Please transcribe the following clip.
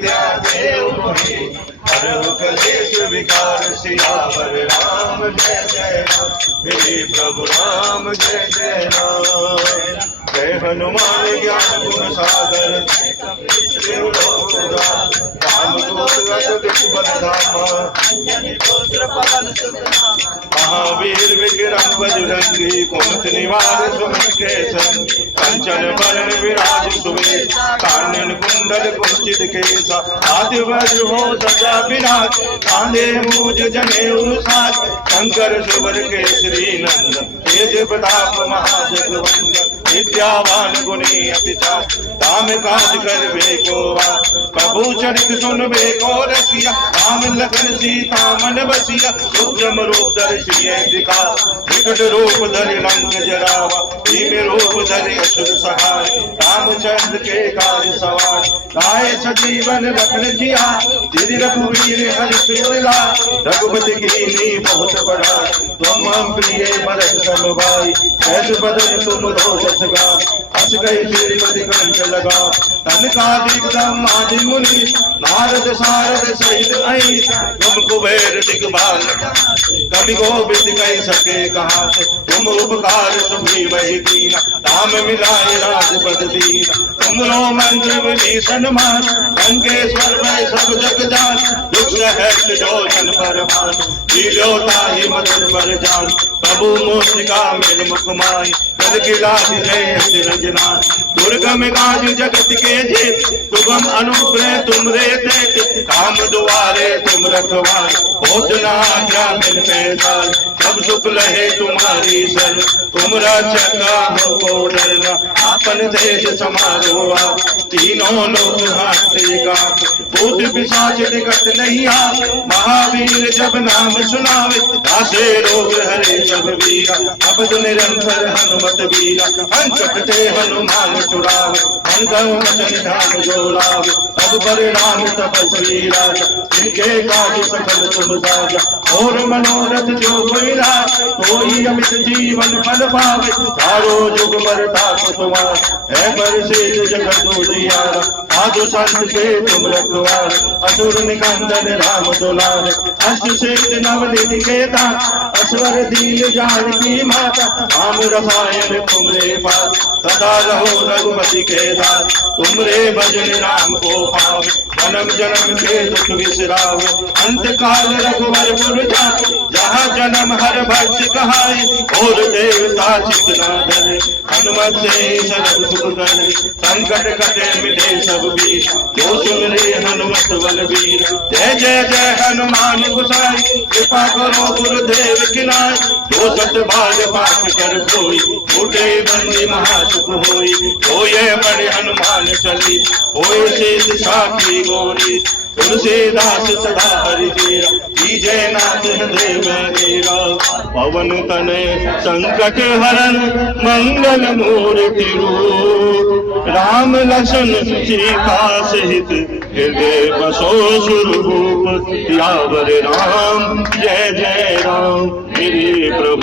विद्या देव मोहि, हरहु कलेश विकार सियावर राम जय जय राम, मेरे प्रभु राम जय जय राम। जय हनुमान ज्ञान गुण सागर, देव लोक उजागर, रामदूत अतुलित बल धामा, महावीर विक्रम बजरंगी, कुमति निवार सुमति के संग, कंचन बरन विराज सुबेश, कानन कुंडल कुंचित केसा, हाथ वज्र हो सजा विराज, कांधे मूज जनेऊ साज, शंकर सुवर केसरी नंदन, तेज प्रताप महाजगवंदन, विद्यावान गुणी अति चातुर, राम काज करबे को आतुर, प्रभु चरित सुनबे को रसिया, राम लखन सीता मन बसिया, सूक्ष्म रूप धरि दिखावा, विकट रूप धरि लंक जरावा, भीम रूप धरि असुर सहाय, रामचंद्र के काज सवार, लाए सजीवन लखन जिया, श्री रघुवीर हरि सिर लाय, रघुपति कीन्ही बहुत बड़ाई, तुम मम प्रिय भरत सम भाई, सहज बदन तुम रोषस गा, हस गई श्रीमति कंठ लगा, तनकादिक आदि मुनि, नारद सारद सहित अहित, तुम कुबेर दिगपाल, कवि गोविंद कह सके कहा, तुम उपकार तुम्ही वही कीना, राम मिलाए राजपद दीना, तुमरो मंत्र विभीषण मान, लंकेश्वर में सब जग जान, दुख सहर्ष जो जन पर मान, लीलो ताहि मधुर पर जान, प्रभु मूषिका मेरे मुख माहि, गल की लाज जय रंजना, दुर्गम काज जगत के जेत, दुर्गम अनुग्रह तुमरे देत, काम दुआरे तुम रखवारे, भोजना आज्ञा बिन पैसार, सब सुख लहे तुम्हारी सर, तुम रक्षक हो डरना, आपन तेज समारो आप, तीनों लोक हाथे गाप, भूत पिशाच निकट नहीं आवे, महावीर जब नाम सुनावे, दासे रोग हरे सब वीरा, अबद निरंतर हनुमत वीरा, अंचक ते हनुमान छुड़ावे, अंधम वचन ध्यान जो लावे, सब परिणाम तपस्वी राजा, जिनके काज सकल तुम साजा, और मनोरथ जो कोई लाए, कोई अमित जीवन फल पावे, चारों जुग परताप तुम्हारा, है परिसिद्ध जगत उजियारा, साधु संत के तुम रखवारे, असुर निकंदन राम दुलारे, अष्ट सिद्धि नवनिधि के दान, असवर दीन जानकी माता, राम रसायन तुमरे पास, सदा रहो रघुपति के दास, तुमरे भजन राम को पावे, जन्म जन्म के दुख विसरावे, अंत काल रघुवर जाए, जहाँ जन्म हर भक्त कहाए, और देवता चित न धरे, हनुमत से सर्व सुख करे, संकट कटे मिटे सब वीर, जो सुन रे हनुमत बलवीर, जय जय जय हनुमान गोसाई, कृपा करो गुरुदेव की नाई, जो सत भाग पाठ कर कोई, छूटे बंदी महासुख होई, जो ये बड़े हनुमान चली, होए सिद्ध साखी गौरी, तुलसीदास सदा हरि तेरा, कीजय नाथ हृदय में तेरा, पवन तनय संकट हरन मंगल मूर्ति रूप, राम लक्ष्मण सीता सहित हृदय बसो सुरभूप, सियावर राम जय जय राम, मेरे प्रभु